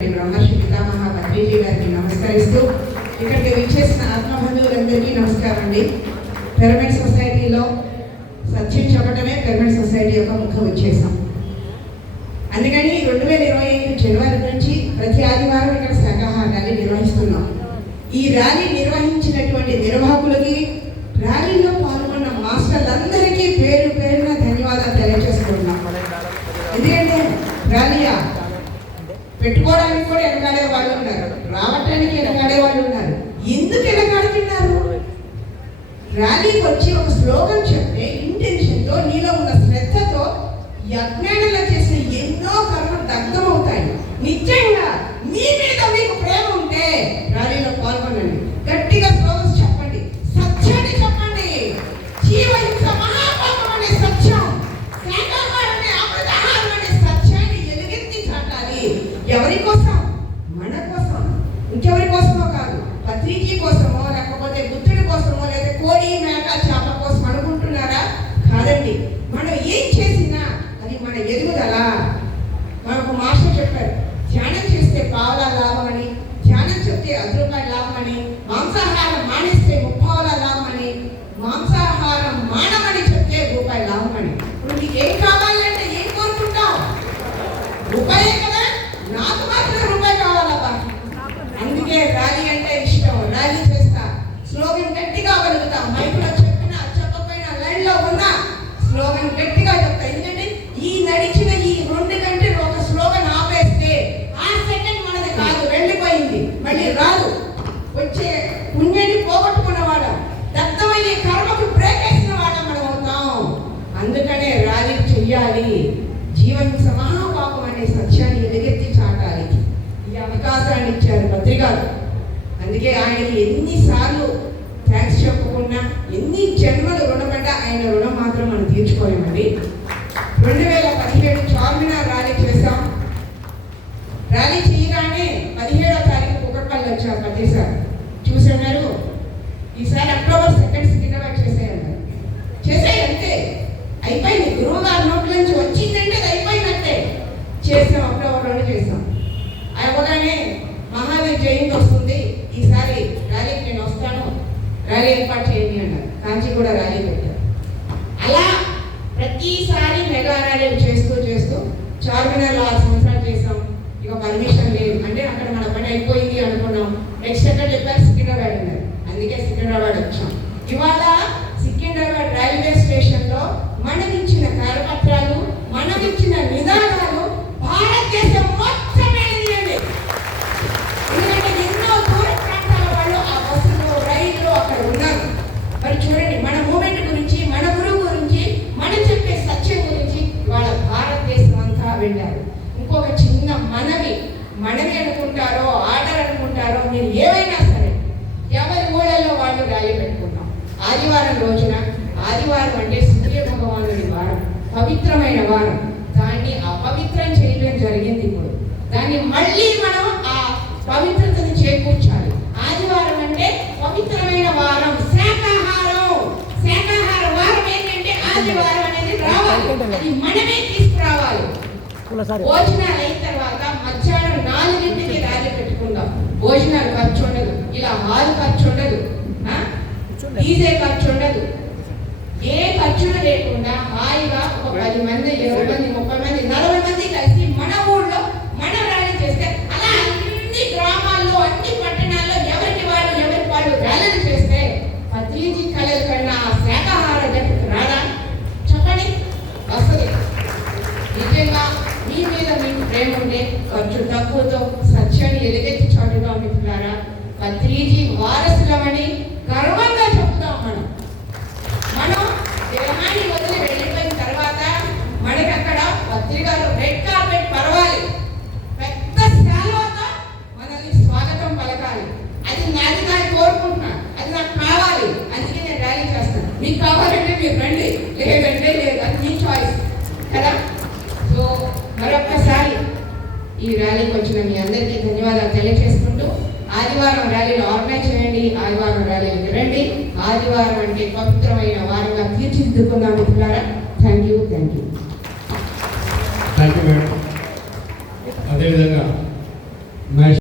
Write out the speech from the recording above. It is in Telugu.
బ్రహ్మర్షి పితామహ పత్రిజీ గారికి నమస్కరిస్తూ ఇక్కడికి విచ్చేసిన ఆత్మబంధువులందరికీ నమస్కారం అండి. పిరమిడ్ సొసైటీలో సత్యం చెప్పడమే పిరమిడ్ సొసైటీ యొక్క ముఖ్య ఉద్దేశం. అందుకని 2025 జనవరి నుంచి ప్రతి ఆదివారం ఇక్కడ శాకాహార ర్యాలీ నిర్వహిస్తున్నాం. ఈ ర్యాలీ నిర్వహించినటువంటి నిర్వాహకులకి, ర్యాలీలో పాల్గొన్న మాస్టర్లందరికీ పేరు పేరున ధన్యవాదాలు తెలియజేసుకుంటున్నాం. ఎందుకంటే ర్యాలీయా పెట్టుకోవడానికి కూడా వెనకాడే వాళ్ళు ఉన్నారు, రావటానికి వెనకాడే వాళ్ళు ఉన్నారు. ఎందుకు వెనకాడుతున్నారు? ర్యాలీకి వచ్చి ఒక స్లోగన్ చెప్తే ఇంటెన్షన్తో, నీలో ఉన్న శ్రద్ధతో యజ్ఞానంలో చేసిన ఎన్నో కర్మలు దగ్ధమవుతాయి. నిజంగా మీ మీద మీకు ప్రేమ ఉంటే ర్యాలీలో పాల్గొనండి. గట్టిగా స్లోగన్స్ చెప్పండి, సత్యాన్ని చెప్పండి. జీవహింస మహాపాపం అనే సత్యం, శాకాహారం అనే అమృతాహారం అనే సత్యాన్ని ఎలుగెత్తి చాటాలి. ఎవరి కోసం? మన కోసం, ఇంకెవరి కోసమో కాదు. పత్రిజీ కోసమో, లేకపోతే బుద్ధుడి కోసమో, లేదా కోడి మేక చేప కోసం అనుకుంటున్నారా? కాదండి. మనం ఏం చేసినా అది మన ఎదుగుదల. మనకు మాస్టర్ చెప్పారు, ధ్యానం చేస్తే పావలా లాభం అని, ధ్యానం చెప్తే 10 రూపాయల లాభం అని, మాంసాహారం మానేస్తే 30 లాభం అని, మాంసాహారం మానమని చెప్తే రూపాయి లాభం అని. ఇప్పుడు నీకు ఏం కావాలంటే ఏం కోరుకుంటావు? రూపాయే కదా. నాకు మాత్రం రూపాయి కావాలబ్బా. అందుకే ర్యాలీ అంటే ఇష్టం. ర్యాలీ చేస్తా, స్లోగన్ గట్టిగా పలుకుతా. మైకులో చెప్పినా చెప్పకపోయినా, లైన్లో ఉన్నా స్లోగన్ గట్టిగా చెప్తా. ఎందుకంటే ఈ నడిచిన ఈ 2 గంటలు ఒక స్లోగన్ ఆపేస్తే ఆ సెకండ్ మనది కాదు, వెళ్ళిపోయింది, మళ్ళీ రాదు. వచ్చే పుణ్యాన్ని పోగొట్టుకున్న వాళ్ళం, దత్తమయ్యే కర్మకు బ్రేక్ వేసిన వాళ్ళం మనం అవుతాం. అందుకనే ర్యాలీ చెయ్యాలి. జీవహింస మహాపాపం అనే సత్యాన్ని ఎలుగెత్తి చాటాలి. ఈ అవకాశాన్ని ఇచ్చారు పత్రికారు. అందుకే ఆయనకి ఎన్నిసార్లు థ్యాంక్స్ చెప్పుకున్నా, ఎన్ని జన్మలు రుణపడ్డా ఆయన రుణం మాత్రం మనం తీర్చుకోలేమండి. 2017 చార్మినార్ ర్యాలీ చేశాం. ర్యాలీ చేయగానే 17వ తారీఖు కుక్కట్పల్లి వచ్చారు ప్రతిసారి చూస్తున్నారు. ఈసారి అక్టోబర్ 2 సికింద్రాబాద్ చేసేయాలి అంతే, అయిపోయింది. గురువు గారి నోట్ల నుంచి వచ్చిందంటే అది అయిపోయినట్టే. చేసాం, అక్టోబర్లోనే చేసాం. అవ్వగానే మహావీర్ జయంతి వస్తుంది, ఈసారి ర్యాలీకి నేను వస్తాను, ర్యాలీ ఏర్పాటు చేయండి అన్నారు. కాంచి కూడా ర్యాలీ పెట్టారు. అలా ప్రతిసారి మెగా ర్యాలీలు చేస్తూ చార్మినార్లో 6 సంవత్సరాలు చేసాం. ఇక పర్మిషన్ లేదు అంటే అక్కడ మన పని అయిపోయింది అనుకున్నాం. నెక్స్ట్ ఎక్కడ చెప్పారు? సికింద్రాబాద్ అన్నారు. అందుకే సికింద్రాబాద్ వచ్చాం. ఇవాళ సికింద్రాబాద్ రైల్వే స్టేషన్లో మనమిచ్చిన కరపత్రాలు, మనమిచ్చిన నిదానాలు భారతదేశం మొత్తం వెళ్ళండి. ఎందుకంటే ఎన్నో దూర ప్రాంతాల వాళ్ళు ఆ బస్సులు, రైళ్ళు అక్కడ ఉన్నారు. మరి చూడండి, మన మూమెంట్ గురించి, మన గురువు గురించి, మనం చెప్పే సత్యం గురించి ఇవాళ భారతదేశం అంతా వెళ్ళారు. ఇంకొక చిన్న మనవి అనుకుంటారో, ఆర్డర్ అనుకుంటారో, మీరు ఏమైనా సరే ఎవరి ఊళ్ళల్లో వాళ్ళు ర్యాలీ పెట్టుకుంటాం. ఆదివారం రోజున, ఆదివారం అంటే సూర్య భగవానుడి వారం, పవిత్రమైన వారం. దాన్ని అపవిత్రం చేయడం జరిగింది. ఇప్పుడు దాన్ని మళ్ళీ మనం ఆ పవిత్రతని చేకూర్చాలి. ఆదివారం అంటే పవిత్రమైన వారం, శాకాహార వారం ఏంటంటే ఆదివారం అనేది రావాలి. అది మనమే తీసుకురావాలి. భోజనాలు అయిన తర్వాత మధ్యాహ్నం 4ంటికి ర్యాలీ పెట్టుకుందాం. భోజనాలు ఖర్చు ఉండదు, ఇలా హాల్ ఖర్చు ఉండదు, డీజే ఖర్చు ఉండదు, ఏ ఖర్చులు లేకుండా హాయిగా ఒక 10 మంది, 20 మంది, 30 మంది, 40 మంది కలిసి మన ఊళ్ళో మనం ర్యాలీ చేస్తే, అలా అన్ని గ్రామాల్లో, అన్ని పట్టణాల్లో ఎవరికి వాళ్ళు ర్యాలీలు చేస్తే పత్రిజీ కళల కన్నా శాకాహార జగత్తు రాదా? చెప్పండి, వస్తుంది. నిజంగా మీ మీద మీకు ప్రేమ ఉంటే ఖర్చు తక్కువతో సత్యాన్ని ఎలుగెత్తి చాటుగా మిత్రులారా, పత్రిజీ వారసులమని గర్వంగా చెప్తాం. మనం దేహాన్ని వదిలి వెళ్ళిపోయిన తర్వాత మనకి అక్కడ పత్రికలో రెడ్ కార్పెట్ పరవాలి, పెద్ద శాలువాతో మనల్ని స్వాగతం పలకాలి. అది నాది నాకు కోరుకుంటున్నా, అది నాకు కావాలి. అందుకే నేను ర్యాలీ చేస్తాను. మీకు కావాలంటే మీరు రండి, లేదంటే లేదు, అది మీ చాయిస్ కదా. సో మరొక్కసారి ఈ ర్యాలీకి వచ్చిన మీ అందరికీ ధన్యవాదాలు తెలియజేసుకుంటూ, ఆదివారం ర్యాలీలు ఆర్గనైజ్ చేయండి, ఆదివారం ర్యాలీకి రండి. ఆదివారం అంటే పవిత్రమైన వారంగా తీర్చిదిద్దుకుందాం మిత్రులారా. Thank you madam. మహేష్